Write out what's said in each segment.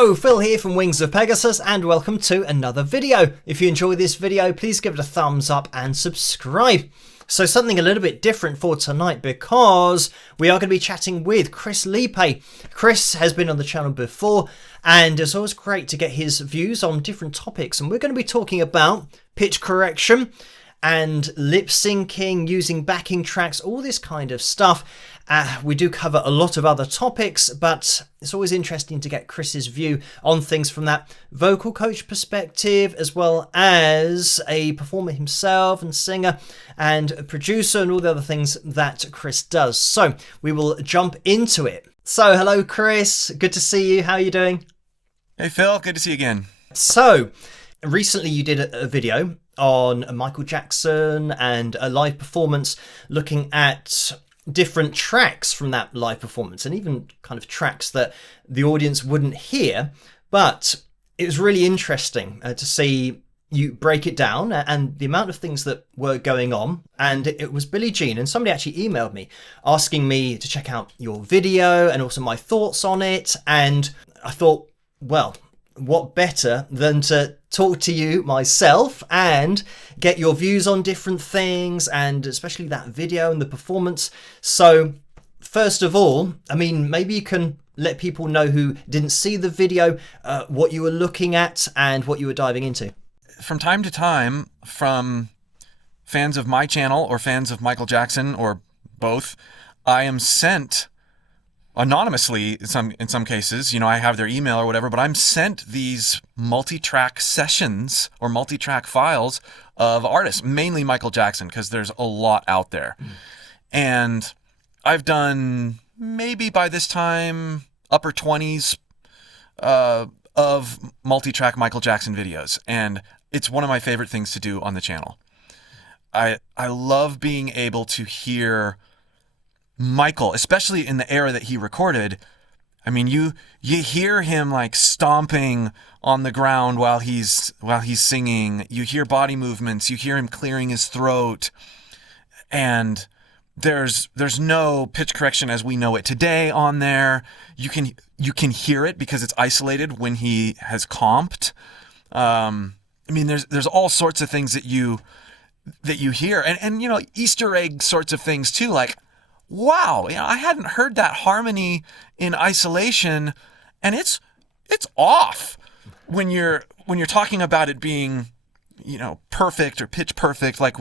Hello, Phil here from Wings of Pegasus and welcome to another video. If you enjoy this video, please give it a thumbs up and subscribe. So something a little bit different for tonight because we are going to be chatting with Chris Liepe. Chris has been on the channel before and it's always great to get his views on different topics, and we're going to be talking about pitch correction and lip syncing, using backing tracks, all this kind of stuff. We do cover a lot of other topics, but it's always interesting to get Chris's view on things from that vocal coach perspective, as well as a performer himself and singer and a producer and all the other things that Chris does. So we will jump into it. So hello, Chris. Good to see you. How are you doing? Hey, Phil. Good to see you again. So recently you did a video on Michael Jackson and a live performance looking at different tracks from that live performance and even kind of tracks that the audience wouldn't hear. But it was really interesting to see you break it down and the amount of things that were going on. And it was Billie Jean, and somebody actually emailed me asking me to check out your video and also my thoughts on it. And I thought, well, what better than to talk to you myself and get your views on different things, and especially that video and the performance. So first of all, I mean, maybe you can let people know who didn't see the video, what you were looking at and what you were diving into. From time to time, from fans of my channel or fans of Michael Jackson or both, I am sent anonymously in some cases, you know, I have their email or whatever, but I'm sent these multi-track sessions or multi-track files of artists, mainly Michael Jackson, because there's a lot out there. And I've done maybe by this time upper 20s of multi-track Michael Jackson videos, and it's one of my favorite things to do on the channel. I love being able to hear Michael, especially in the era that he recorded. I mean, you hear him like stomping on the ground while he's singing. You hear body movements. You hear him clearing his throat, and there's no pitch correction as we know it today on there. You can hear it because it's isolated when he has comped. I mean, there's all sorts of things that you hear, and you know, Easter egg sorts of things too, like, wow, you know, I hadn't heard that harmony in isolation, and it's off when you're talking about it being, you know, perfect or pitch perfect like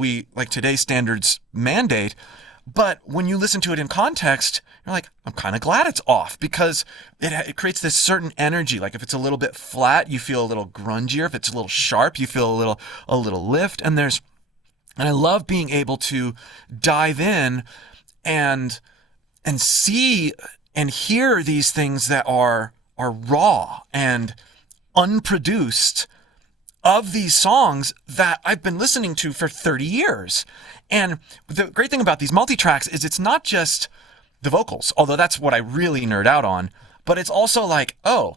today's standards mandate. But when you listen to it in context, you're like, I'm kind of glad it's off, because it creates this certain energy. Like if it's a little bit flat, you feel a little grungier. If it's a little sharp, you feel a little lift. And I love being able to dive in and see and hear these things that are raw and unproduced of these songs that I've been listening to for 30 years. And the great thing about these multi-tracks is it's not just the vocals, although that's what I really nerd out on, but it's also like, oh,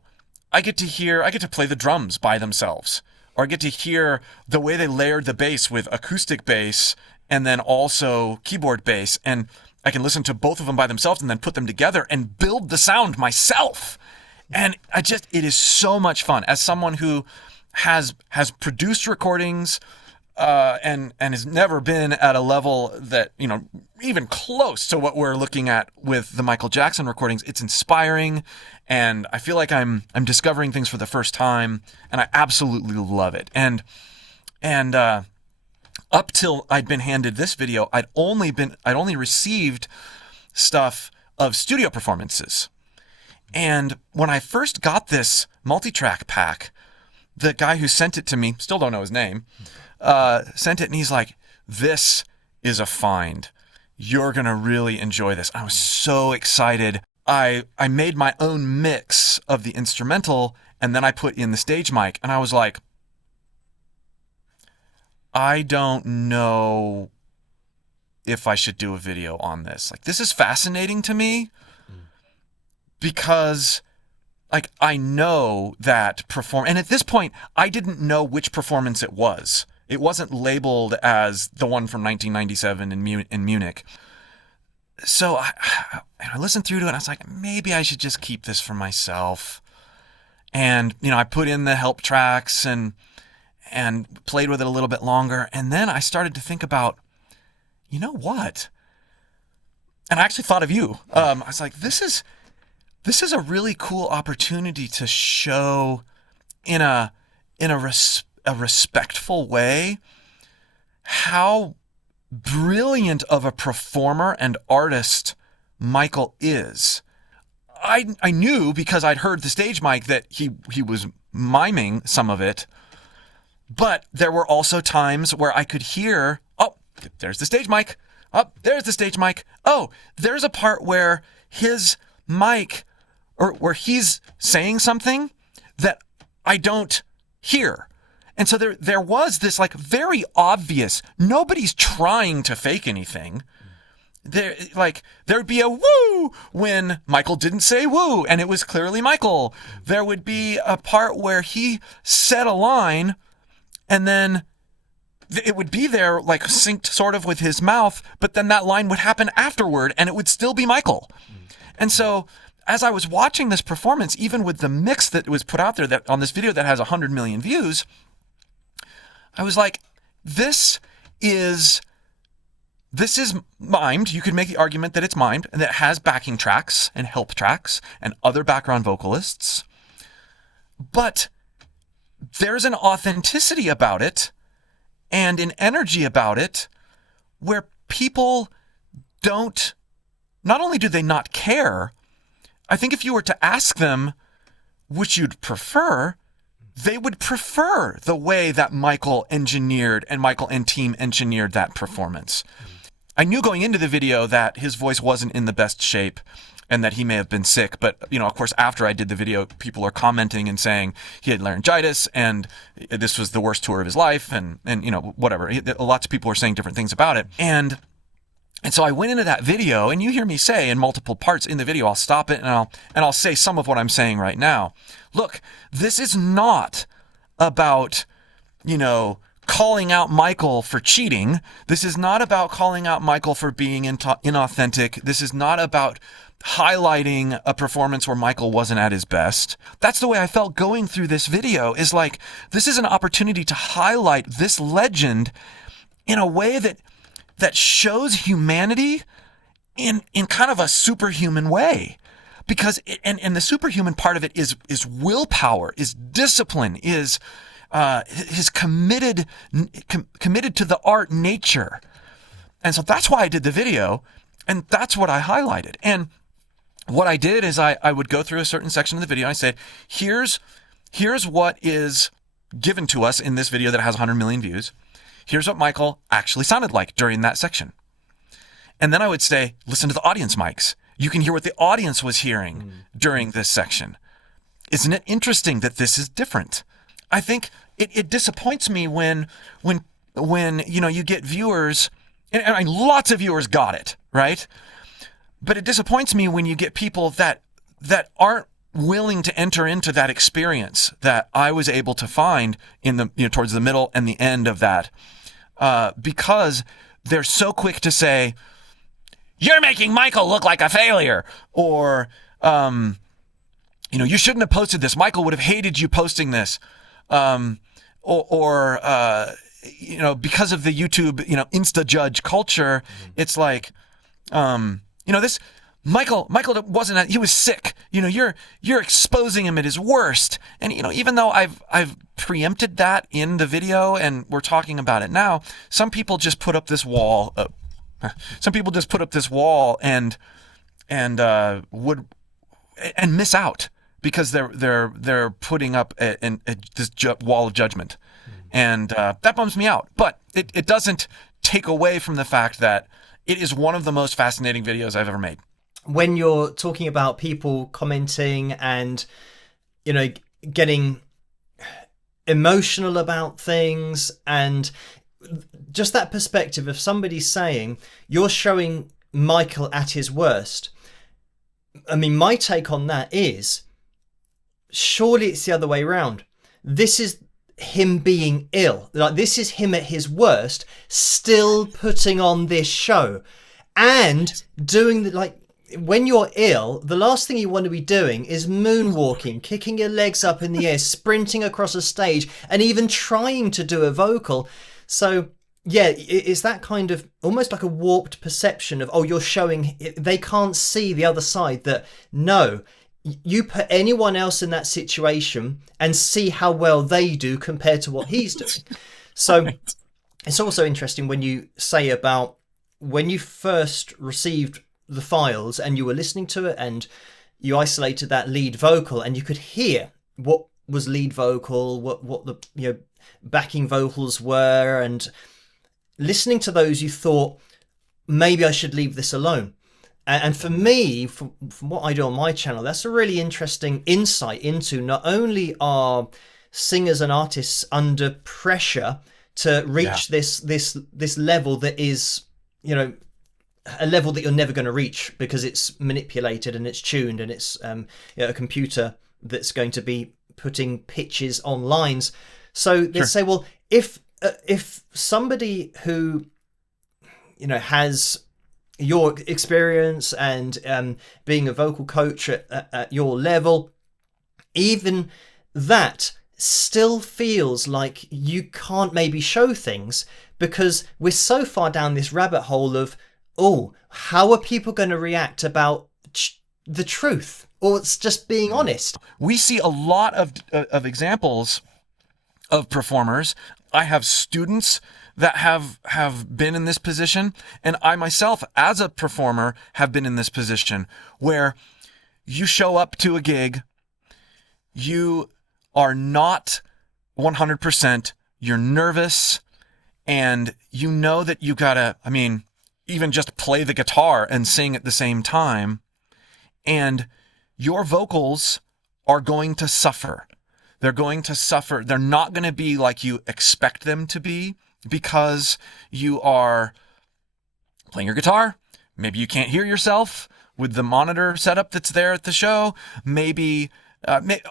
I get to play the drums by themselves, or I get to hear the way they layered the bass with acoustic bass and then also keyboard bass, and I can listen to both of them by themselves and then put them together and build the sound myself. And it is so much fun as someone who has produced recordings and has never been at a level that, you know, even close to what we're looking at with the Michael Jackson recordings. It's inspiring, and I feel like I'm discovering things for the first time, and I absolutely love it. And up till I'd been handed this video, I'd only received stuff of studio performances. And when I first got this multi-track pack, the guy who sent it to me, still don't know his name, sent it, and he's like, this is a find. You're going to really enjoy this. I was so excited. I made my own mix of the instrumental, and then I put in the stage mic, and I was like, I don't know if I should do a video on this. Like, this is fascinating to me because, like, I know that and at this point, I didn't know which performance it was. It wasn't labeled as the one from 1997 in Munich. So I listened through to it, and I was like, maybe I should just keep this for myself. And, I put in the help tracks and played with it a little bit longer. And then I started to think about, you know what? And I actually thought of you. I was like, this is a really cool opportunity to show in a respectful way how brilliant of a performer and artist Michael is. I knew because I'd heard the stage mic that he was miming some of it, but there were also times where I could hear, oh, there's the stage mic. Oh, there's the stage mic. Oh, there's a part where his mic, or where he's saying something that I don't hear. And so there was this like very obvious, nobody's trying to fake anything. There'd be a woo when Michael didn't say woo, and it was clearly Michael. There would be a part where he said a line, and then it would be there like synced sort of with his mouth, but then that line would happen afterward, and it would still be Michael. And so as I was watching this performance, even with the mix that was put out there that on this video that has 100 million views, I was like, this is mimed. You could make the argument that it's mimed and that it has backing tracks and help tracks and other background vocalists. But there's an authenticity about it and an energy about it where people not only do they not care, I think if you were to ask them which you'd prefer, they would prefer the way that Michael and team engineered that performance. I knew going into the video that his voice wasn't in the best shape and that he may have been sick. But, of course, after I did the video, people are commenting and saying he had laryngitis and this was the worst tour of his life and whatever. Lots of people were saying different things about it. And so I went into that video, and you hear me say in multiple parts in the video, I'll stop it and I'll say some of what I'm saying right now. Look, this is not about, calling out Michael for cheating. This is not about calling out Michael for being inauthentic. This is not about highlighting a performance where Michael wasn't at his best. That's the way I felt going through this video, is like, this is an opportunity to highlight this legend in a way that shows humanity in kind of a superhuman way. Because and the superhuman part of it is willpower, is discipline, is committed to the art nature. And so that's why I did the video, and that's what I highlighted. And what I did is I would go through a certain section of the video. And I said, here's what is given to us in this video that has 100 million views. Here's what Michael actually sounded like during that section. And then I would say, listen to the audience mics. You can hear what the audience was hearing during this section. Isn't it interesting that this is different? I think it disappoints me when you get viewers, and lots of viewers got it, right? But it disappoints me when you get people that aren't willing to enter into that experience that I was able to find in the towards the middle and the end of that, because they're so quick to say, "You're making Michael look like a failure," or you shouldn't have posted this. Michael would have hated you posting this. Or because of the YouTube, Insta judge culture, it's like, this Michael wasn't, he was sick. You're exposing him at his worst. And, even though I've preempted that in the video and we're talking about it now, some people just put up this wall. And miss out. Because they're putting up this wall of judgment, and that bums me out. But it doesn't take away from the fact that it is one of the most fascinating videos I've ever made. When you're talking about people commenting and getting emotional about things, and just that perspective of somebody saying you're showing Michael at his worst. I mean, my take on that is, surely it's the other way around. This is him being ill. Like, this is him at his worst, still putting on this show and doing when you're ill, the last thing you want to be doing is moonwalking, kicking your legs up in the air, sprinting across a stage, and even trying to do a vocal. So yeah, it's that kind of almost like a warped perception of, oh, you're showing, they can't see the other side, that no, you put anyone else in that situation and see how well they do compared to what he's doing. So right. It's also interesting when you say about when you first received the files and you were listening to it and you isolated that lead vocal and you could hear what was lead vocal, what the backing vocals were, and listening to those you thought maybe I should leave this alone. And for me, from what I do on my channel, that's a really interesting insight into not only are singers and artists under pressure to reach this level that is, a level that you're never going to reach because it's manipulated and it's tuned and it's a computer that's going to be putting pitches on lines. So they say, well, if somebody who has your experience and being a vocal coach at your level, even that still feels like you can't maybe show things because we're so far down this rabbit hole of, oh, how are people going to react about the truth, or it's just being honest? We see a lot of examples of performers. I have students that have been in this position, and I myself, as a performer, have been in this position where you show up to a gig, you are not 100%, you're nervous, and you know that you gotta, even just play the guitar and sing at the same time, and your vocals are going to suffer. They're going to suffer. They're not going to be like you expect them to be because you are playing your guitar. Maybe you can't hear yourself with the monitor setup that's there at the show. Maybe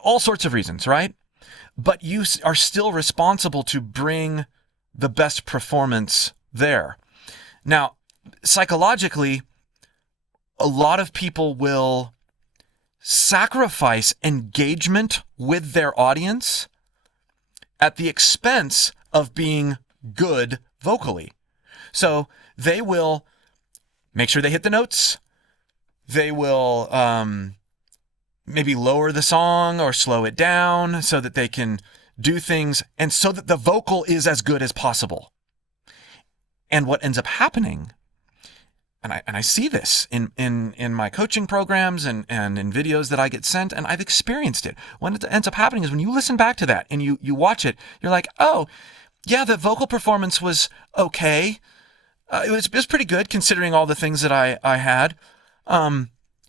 all sorts of reasons, right? But you are still responsible to bring the best performance there. Now, psychologically, a lot of people will sacrifice engagement with their audience at the expense of being good vocally. So they will make sure they hit the notes. They will maybe lower the song or slow it down so that they can do things and so that the vocal is as good as possible. And what ends up happening, and I see this in my coaching programs and in videos that I get sent, and I've experienced it. What it ends up happening is when you listen back to that and you watch it, you're like, oh, yeah, the vocal performance was okay. It was pretty good considering all the things that I had.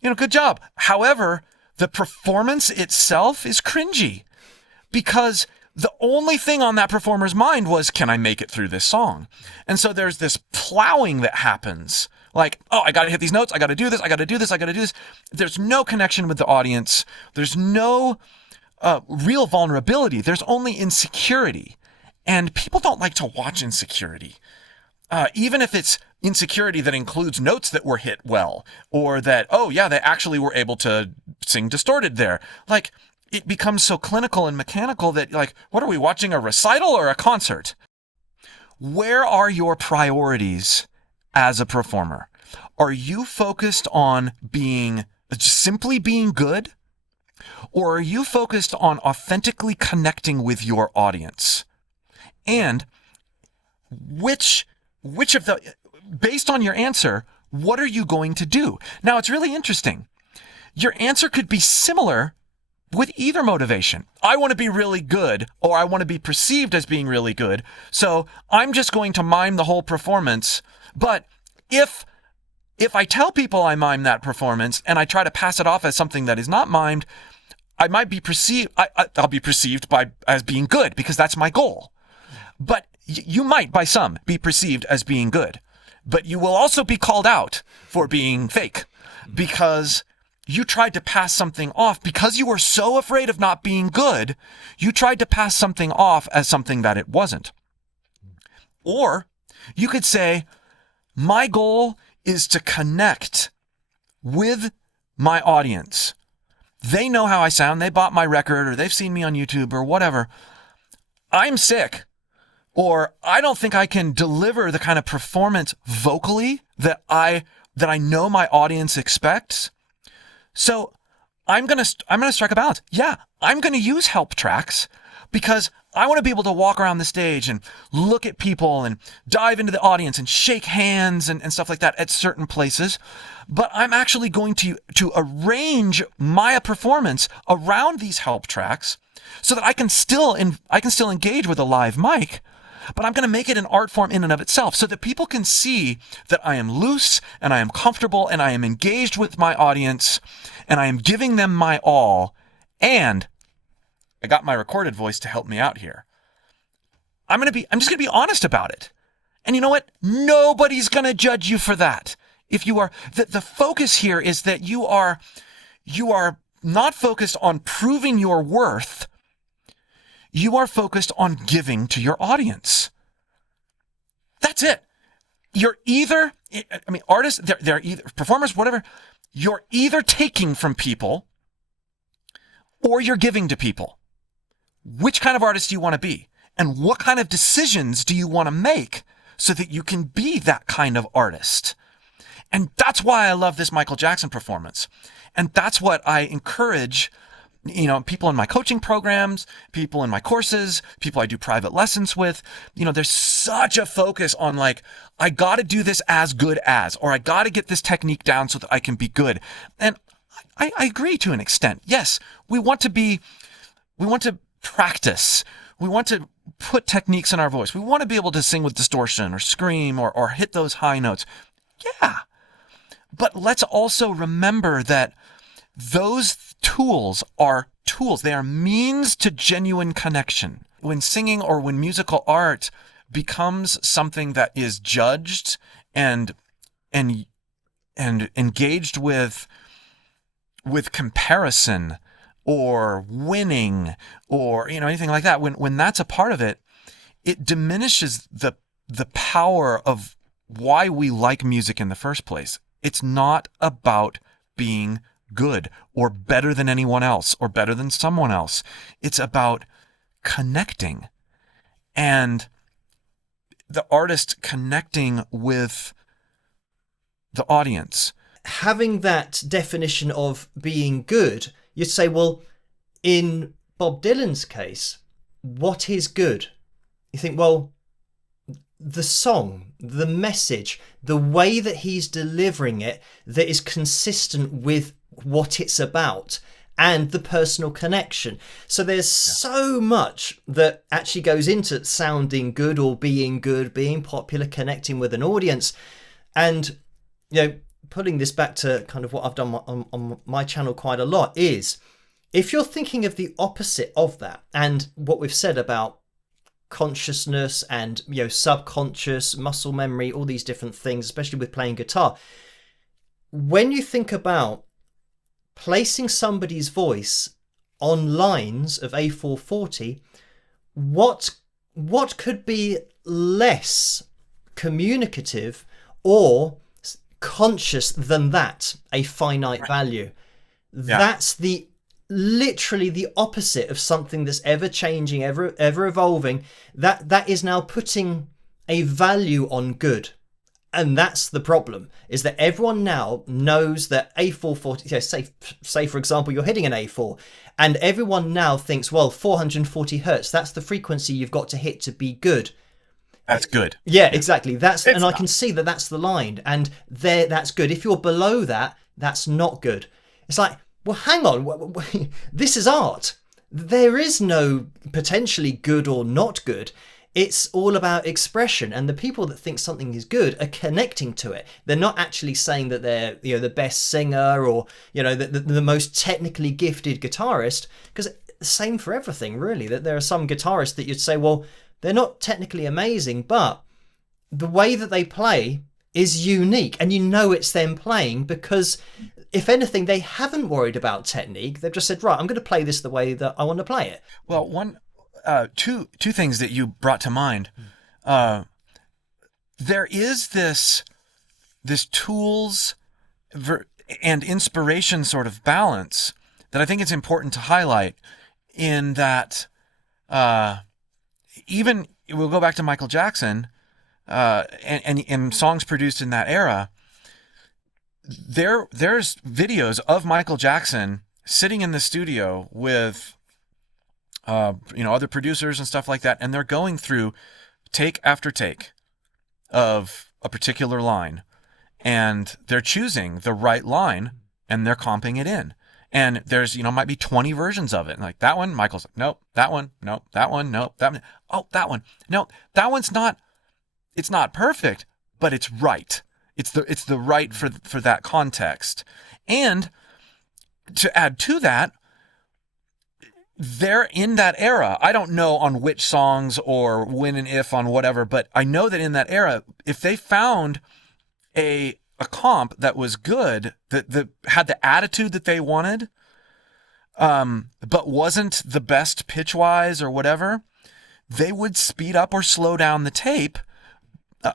Good job. However, the performance itself is cringy because the only thing on that performer's mind was, can I make it through this song? And so there's this plowing that happens. Like, oh, I got to hit these notes. I got to do this. I got to do this. I got to do this. There's no connection with the audience. There's no real vulnerability. There's only insecurity. And people don't like to watch insecurity. Even if it's insecurity that includes notes that were hit well, or that, oh yeah, they actually were able to sing distorted there. Like, it becomes so clinical and mechanical that, like, what are we watching, a recital or a concert? Where are your priorities as a performer? Are you focused on simply being good? Or are you focused on authentically connecting with your audience? And which of the, based on your answer, what are you going to do? Now, it's really interesting. Your answer could be similar with either motivation. I want to be really good, or I want to be perceived as being really good. So I'm just going to mime the whole performance. But if I tell people I mime that performance and I try to pass it off as something that is not mimed, I might be perceived, I'll be perceived as being good because that's my goal. But you might, by some, be perceived as being good. But you will also be called out for being fake because you tried to pass something off because you were so afraid of not being good. You tried to pass something off as something that it wasn't. Or you could say, my goal is to connect with my audience. They know how I sound. They bought my record, or they've seen me on YouTube or whatever. I'm sick, or I don't think I can deliver the kind of performance vocally that I know my audience expects. So I'm going to strike a balance. Yeah, I'm going to use help tracks because I want to be able to walk around the stage and look at people and dive into the audience and shake hands and stuff like that at certain places. But I'm actually going to arrange my performance around these help tracks so that I can still engage with a live mic, but I'm going to make it an art form in and of itself so that people can see that I am loose and I am comfortable and I am engaged with my audience and I am giving them my all, and I got my recorded voice to help me out here. I'm just going to be honest about it. And you know what? Nobody's going to judge you for that. If you are, the focus here is that you are not focused on proving your worth. You are focused on giving to your audience. That's it. You're either, artists, they're either performers, whatever. You're either taking from people or you're giving to people. Which kind of artist do you want to be? And what kind of decisions do you want to make so that you can be that kind of artist? And that's why I love this Michael Jackson performance. And that's what I encourage, people in my coaching programs, people in my courses, people I do private lessons with. There's such a focus on I got to do this as good as, or I got to get this technique down so that I can be good. And I agree to an extent. Yes, we want to practice. We want to put techniques in our voice. We want to be able to sing with distortion or scream or hit those high notes. Yeah. But let's also remember that those tools are tools. They are means to genuine connection. When singing or when musical art becomes something that is judged and engaged with comparison or winning or anything like that, when that's a part of it, it diminishes the power of why we like music in the first place. It's not about being good or better than anyone else or better than someone else. It's about connecting and the artist connecting with the audience. Having that definition of being good, you'd say, well, in Bob Dylan's case, what is good? You think, well, the song, the message, the way that he's delivering it that is consistent with what it's about and the personal connection. So there's so much that actually goes into sounding good or being good, being popular, connecting with an audience. And, putting this back to kind of what I've done on my channel quite a lot is, if you're thinking of the opposite of that and what we've said about consciousness and subconscious, muscle memory, all these different things, especially with playing guitar, when you think about placing somebody's voice on lines of A440, what could be less communicative or conscious than that? A finite value. That's literally the opposite of something that's ever changing, ever evolving. That is now putting a value on good. And that's the problem, is that everyone now knows that A440, say for example, you're hitting an A4, and everyone now thinks, well, 440 hertz, that's the frequency you've got to hit to be good. That's good. Yeah, exactly. I can see that that's the line, and that's good. If you're below that, that's not good. It's like, well, hang on, this is art. There is no potentially good or not good. It's all about expression, and the people that think something is good are connecting to it. They're not actually saying that they're the best singer or the most technically gifted guitarist, because the same for everything really. That there are some guitarists that you'd say, well, they're not technically amazing, but the way that they play is unique, and it's them playing because, if anything, they haven't worried about technique. They've just said, right, I'm going to play this the way that I want to play it. Well, two things that you brought to mind. There is this tools and inspiration sort of balance that I think it's important to highlight, in that even we'll go back to Michael Jackson and songs produced in that era. There's videos of Michael Jackson sitting in the studio with other producers and stuff like that, and they're going through take after take of a particular line, and they're choosing the right line and they're comping it in. And there's, might be 20 versions of it. And like that one, Michael's like, nope, that one, nope, that one, nope, that one. Oh, that one. No, that one's not, it's not perfect, but it's right. It's the right for that context. And to add to that, they're in that era. I don't know on which songs or when and if on whatever, but I know that in that era, if they found a comp that was good, that had the attitude that they wanted, but wasn't the best pitch-wise or whatever, they would speed up or slow down the tape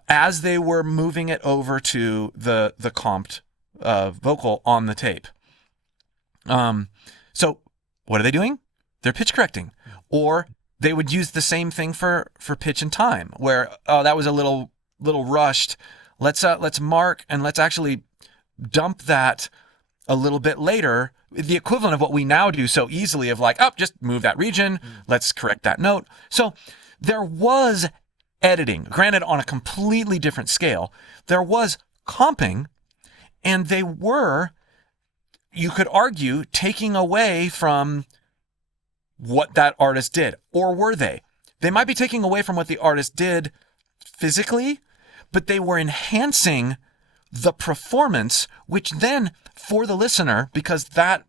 as they were moving it over to the comped vocal on the tape. So what are they doing? They're pitch correcting. Or they would use the same thing for pitch and time, where, oh, that was a little rushed. Let's mark and let's actually dump that a little bit later, the equivalent of what we now do so easily of like, oh, just move that region. Let's correct that note. So there was editing, granted on a completely different scale. There was comping, and they were, you could argue, taking away from what that artist did. Or were they? They might be taking away from what the artist did physically, but they were enhancing the performance, which then for the listener, because that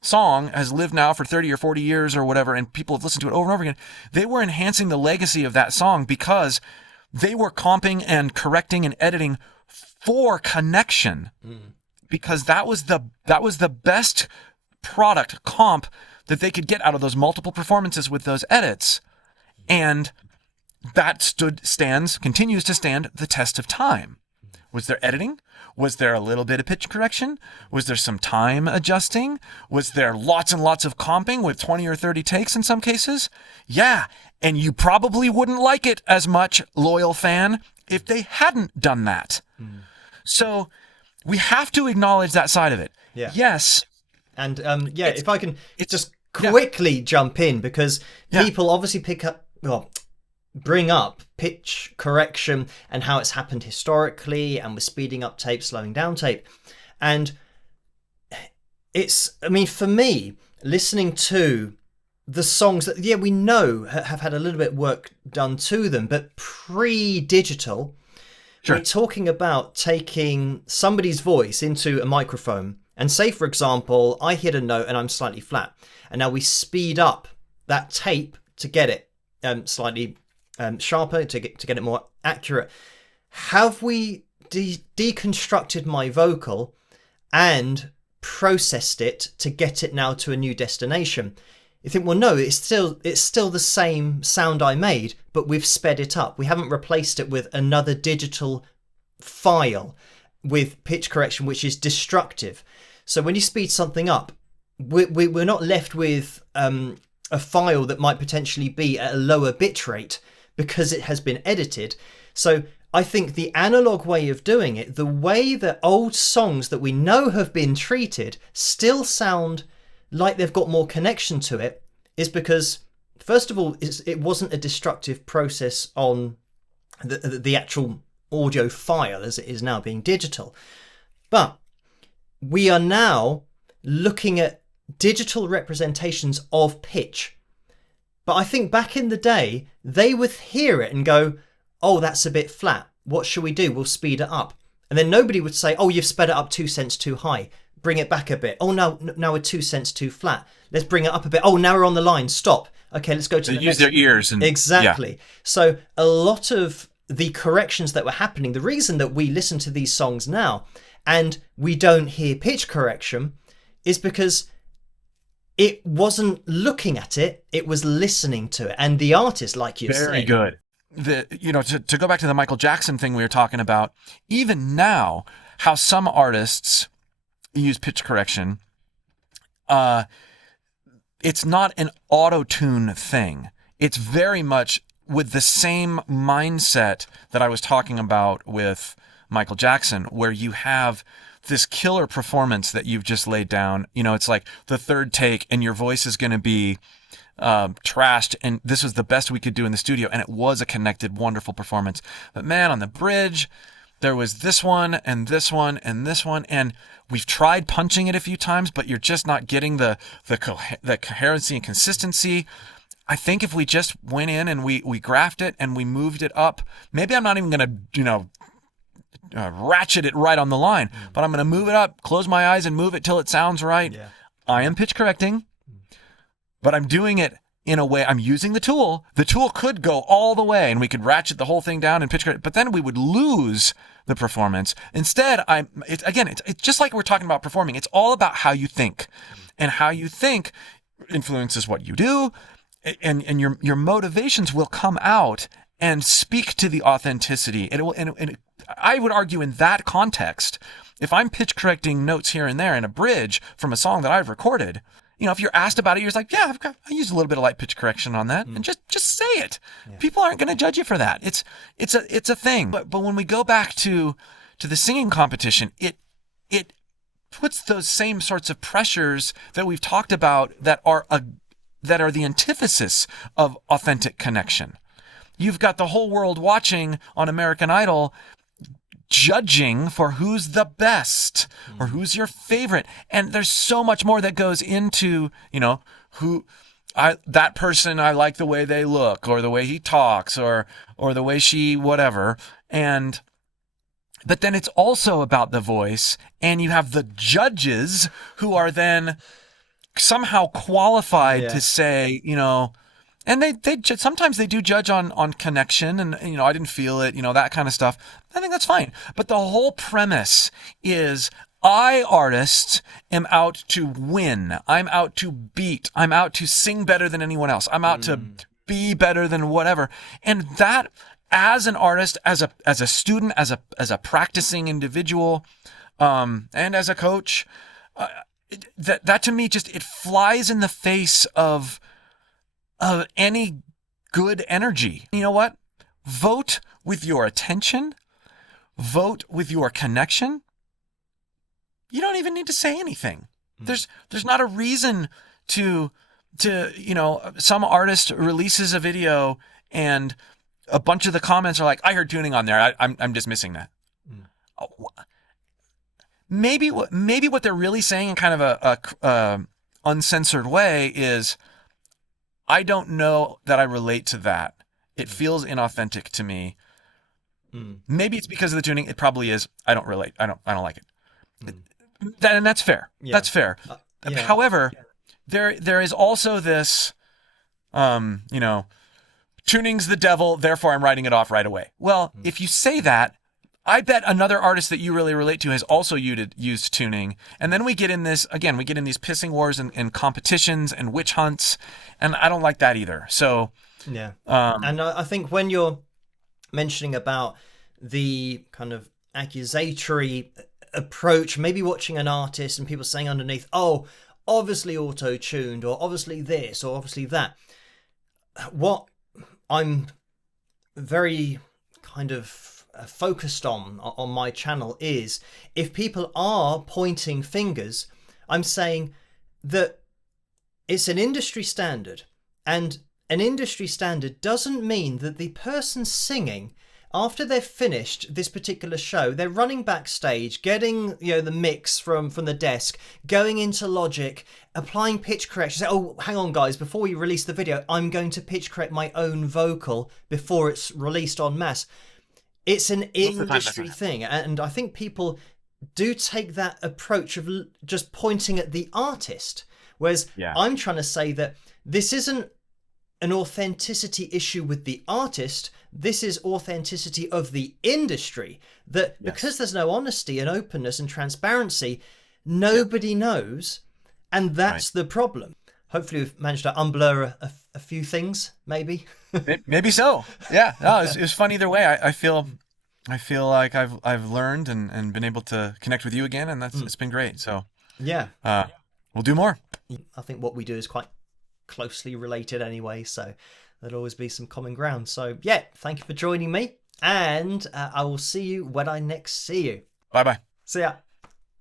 song has lived now for 30 or 40 years or whatever, and people have listened to it over and over again, they were enhancing the legacy of that song because they were comping and correcting and editing for connection, because that was the best product comp that they could get out of those multiple performances with those edits. And that continues to stand the test of time. Was there editing? Was there a little bit of pitch correction? Was there some time adjusting? Was there lots and lots of comping with 20 or 30 takes in some cases? Yeah, and you probably wouldn't like it as much, loyal fan, if they hadn't done that. So we have to acknowledge that side of it. Yeah. Yes. And if I can just quickly jump in, because people obviously bring up pitch correction and how it's happened historically, and with speeding up tape, slowing down tape. And for me, listening to the songs that, we know have had a little bit of work done to them, but pre-digital, we're talking about taking somebody's voice into a microphone. And say, for example, I hit a note and I'm slightly flat. And now we speed up that tape to get it slightly sharper, to get it more accurate. Have we deconstructed my vocal and processed it to get it now to a new destination? You think, well, no, it's still the same sound I made, but we've sped it up. We haven't replaced it with another digital file with pitch correction, which is destructive. So when you speed something up, we're not left with a file that might potentially be at a lower bit rate because it has been edited. So I think the analog way of doing it, the way that old songs that we know have been treated still sound like they've got more connection to it, is because, first of all, it wasn't a destructive process on the actual audio file as it is now being digital. But we are now looking at digital representations of pitch. But I think back in the day, they would hear it and go, oh, that's a bit flat. What should we do? We'll speed it up. And then nobody would say, oh, you've sped it up 2 cents too high. Bring it back a bit. Oh, no, now we're 2 cents too flat. Let's bring it up a bit. Oh, now we're on the line. Stop. Okay, let's go to the use next. Their ears. Exactly. So a lot of the corrections that were happening, the reason that we listen to these songs now and we don't hear pitch correction is because it wasn't looking at it, it was listening to it. And the artist, like you said. Very good. To go back to the Michael Jackson thing we were talking about, even now, how some artists use pitch correction, it's not an auto-tune thing. It's very much with the same mindset that I was talking about with Michael Jackson, where you have this killer performance that you've just laid down. It's like the third take and your voice is going to be trashed, and this was the best we could do in the studio, and it was a connected, wonderful performance. But man, on the bridge, there was this one and this one and this one, and we've tried punching it a few times, but you're just not getting the coherency and consistency. I think if we just went in and we graphed it and we moved it up, maybe I'm not even going to, ratchet it right on the line, but I'm going to move it up, close my eyes and move it till it sounds right. Yeah. I am pitch correcting, but I'm doing it in a way, I'm using the tool. The tool could go all the way and we could ratchet the whole thing down and pitch correct, but then we would lose the performance. Instead, it's just like we're talking about performing. It's all about how you think, and how you think influences what you do, and your motivations will come out and speak to the authenticity. And I would argue in that context, if I'm pitch correcting notes here and there in a bridge from a song that I've recorded, if you're asked about it, you're just like, yeah, I use a little bit of light pitch correction on that, and just say it. Yeah. People aren't going to judge you for that. It's a thing. But when we go back to the singing competition, it puts those same sorts of pressures that we've talked about that are the antithesis of authentic connection. You've got the whole world watching on American Idol, judging for who's the best or who's your favorite. And there's so much more that goes into, that person, I like the way they look or the way he talks or the way she, whatever. But then it's also about the voice, and you have the judges who are then somehow qualified to say, and they sometimes they do judge on connection and, I didn't feel it, that kind of stuff. I think that's fine. But the whole premise is I, artist, am out to win. I'm out to beat. I'm out to sing better than anyone else. I'm out to be better than whatever. And that, as an artist, as a student, as a practicing individual, and as a coach, that to me just, it flies in the face of any good energy. You know what? Vote with your attention. Vote with your connection. You don't even need to say anything. There's not a reason to some artist releases a video and a bunch of the comments are like, I heard tuning on there. I'm dismissing that. Maybe what they're really saying in kind of a uncensored way is, I don't know that I relate to that. It feels inauthentic to me. Maybe it's because of the tuning. It probably is. I don't relate. I don't like it. And that's fair. Yeah. That's fair. However, there is also this, tuning's the devil, therefore I'm writing it off right away. Well, if you say that, I bet another artist that you really relate to has also used tuning. And then we get in these pissing wars and competitions and witch hunts. And I don't like that either. So, yeah. And I think when you're mentioning about the kind of accusatory approach, maybe watching an artist and people saying underneath, oh, obviously auto-tuned, or obviously this, or obviously that. What I'm very kind of focused on my channel is, if people are pointing fingers, I'm saying that it's an industry standard, and an industry standard doesn't mean that the person singing, after they've finished this particular show, they're running backstage, getting the mix from the desk, going into Logic, applying pitch correction. Say, oh, hang on, guys, before we release the video, I'm going to pitch correct my own vocal before it's released en masse. It's an industry thing, and I think people do take that approach of just pointing at the artist, whereas I'm trying to say that this isn't an authenticity issue with the artist. This is authenticity of the industry, that because there's no honesty and openness and transparency, nobody knows, and that's the problem. Hopefully we've managed to unblur a few things, maybe. Maybe so. Yeah. No, it was fun either way. I feel I feel like I've learned and been able to connect with you again, and it's been great. So Yeah. we'll do more. I think what we do is quite closely related anyway, so there'll always be some common ground. So yeah, thank you for joining me, and I will see you when I next see you. Bye-bye. See ya.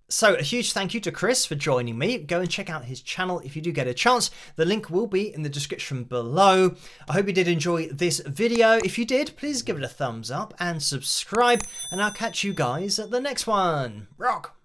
So a huge thank you to Chris for joining me. Go and check out his channel if you do get a chance. The link will be in the description below. I hope you did enjoy this video. If you did, please give it a thumbs up and subscribe, and I'll catch you guys at the next one. Rock!